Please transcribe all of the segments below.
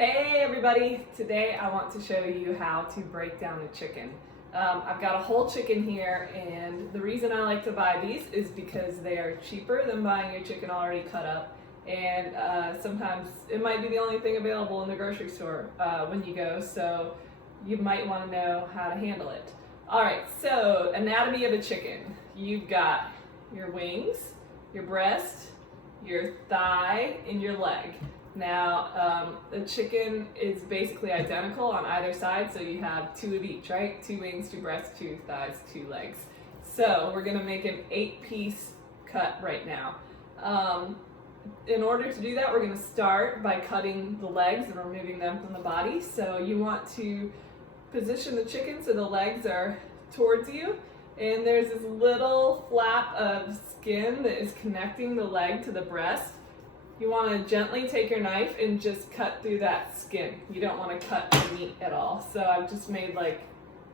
Hey everybody! Today I want to show you how to break down a chicken. I've got a whole chicken here, and the reason I like to buy these is because they are cheaper than buying your chicken already cut up, and sometimes it might be the only thing available in the grocery store when you go, so you might want to know how to handle it. Alright, so anatomy of a chicken. You've got your wings, your breast, your thigh, and your leg. Now, the chicken is basically identical on either side, so you have two of each, right? 2 wings, 2 breasts, 2 thighs, 2 legs. So we're gonna make an 8-piece cut right now. In order to do that, we're gonna start by cutting the legs and removing them from the body. So you want to position the chicken so the legs are towards you, and there's this little flap of skin that is connecting the leg to the breast. You want to gently take your knife and just cut through that skin. You don't want to cut the meat at all. So I've just made, like,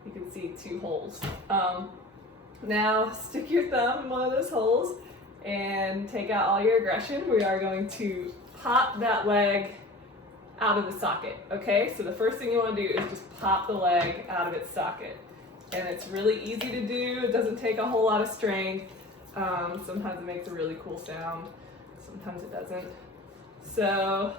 you can see 2 holes. Now stick your thumb in one of those holes and take out all your aggression. We are going to pop that leg out of the socket, okay? So the first thing you want to do is just pop the leg out of its socket. And it's really easy to do. It doesn't take a whole lot of strength. Sometimes it makes a really cool sound. Sometimes it doesn't. So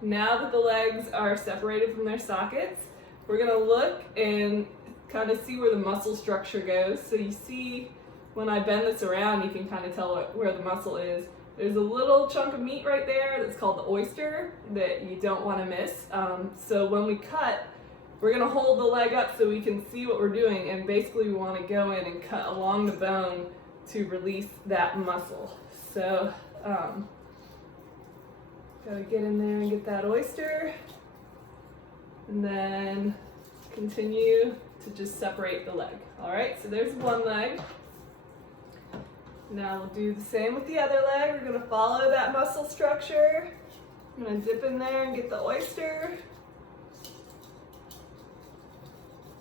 now that the legs are separated from their sockets, we're gonna look and kind of see where the muscle structure goes. So you see when I bend this around, you can kind of tell where the muscle is. There's a little chunk of meat right there that's called the oyster that you don't want to miss. So when we cut, we're gonna hold the leg up so we can see what we're doing, and basically we want to go in and cut along the bone to release that muscle. So gotta get in there and get that oyster, and then continue to just separate the leg. All right, so there's one leg. Now we'll do the same with the other leg. We're gonna follow that muscle structure. I'm gonna dip in there and get the oyster.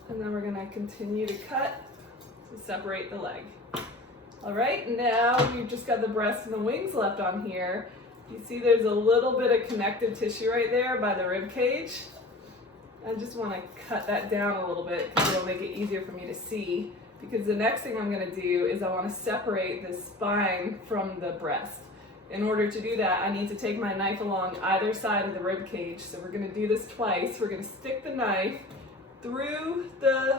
And then we're gonna continue to cut to separate the leg. All right, now we've just got the breast and the wings left on here. You see there's a little bit of connective tissue right there by the rib cage. I just want to cut that down a little bit because it'll make it easier for me to see, because the next thing I'm going to do is I want to separate the spine from the breast. In order to do that, I need to take my knife along either side of the rib cage. So we're going to do this twice. We're going to stick the knife through the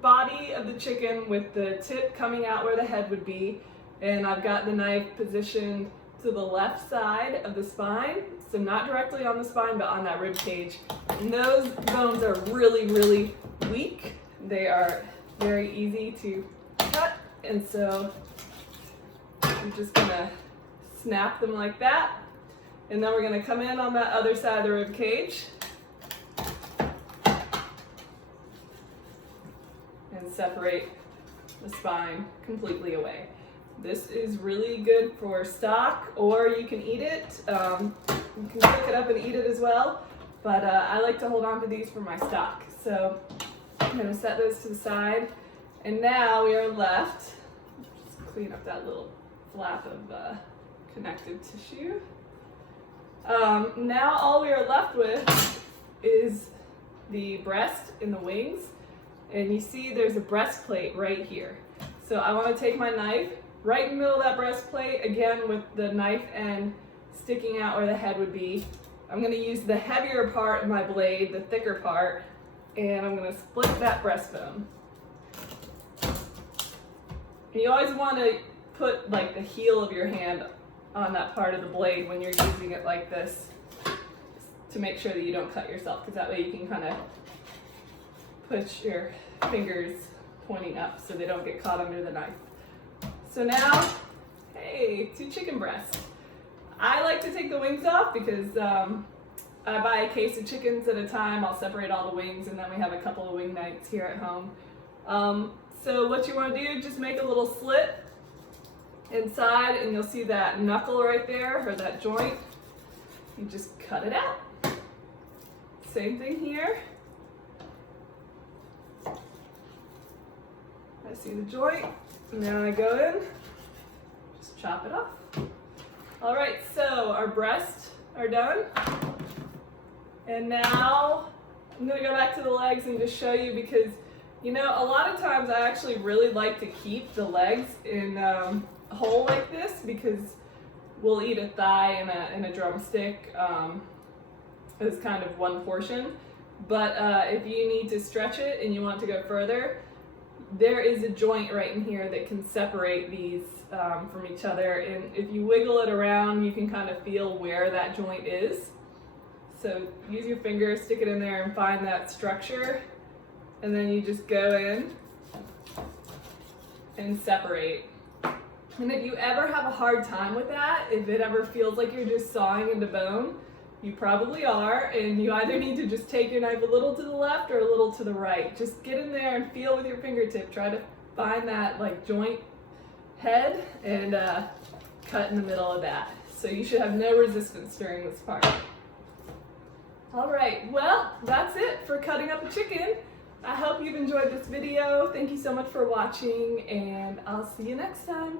body of the chicken with the tip coming out where the head would be, and I've got the knife positioned to the left side of the spine, so not directly on the spine but on that rib cage. And those bones are really, really weak. They are very easy to cut, and so I'm just gonna snap them like that, and then we're gonna come in on that other side of the rib cage and separate the spine completely away. This is really good for stock, or you can eat it. You can cook it up and eat it as well, but I like to hold on to these for my stock. So I'm gonna set those to the side, and now we are left, just clean up that little flap of connective tissue. Now all we are left with is the breast and the wings. And you see there's a breastplate right here. So I want to take my knife right in the middle of that breastplate, again with the knife end sticking out where the head would be. I'm going to use the heavier part of my blade, the thicker part, and I'm going to split that breastbone. And you always want to put like the heel of your hand on that part of the blade when you're using it like this, to make sure that you don't cut yourself, because that way you can kind of put your fingers pointing up so they don't get caught under the knife. So now, hey, 2 chicken breasts. I like to take the wings off because I buy a case of chickens at a time. I'll separate all the wings, and then we have a couple of wing nights here at home. So what you want to do, just make a little slit inside, and you'll see that knuckle right there, or that joint. You just cut it out. Same thing here. I see the joint, and then I go in, just chop it off. All right, so our breasts are done, and And now I'm gonna go back to the legs and just show you, because you know, a lot of times I actually really like to keep the legs in a hole like this, because we'll eat a thigh and a drumstick as kind of one portion. But if you need to stretch it and you want to go further, there is a joint right in here that can separate these from each other. And if you wiggle it around, you can kind of feel where that joint is. So use your finger, stick it in there and find that structure. And then you just go in and separate. And if you ever have a hard time with that, if it ever feels like you're just sawing into bone, you probably are, and you either need to just take your knife a little to the left or a little to the right. Just get in there and feel with your fingertip. Try to find that like joint head and cut in the middle of that. So you should have no resistance during this part. All right, well, that's it for cutting up a chicken. I hope you've enjoyed this video. Thank you so much for watching, and I'll see you next time.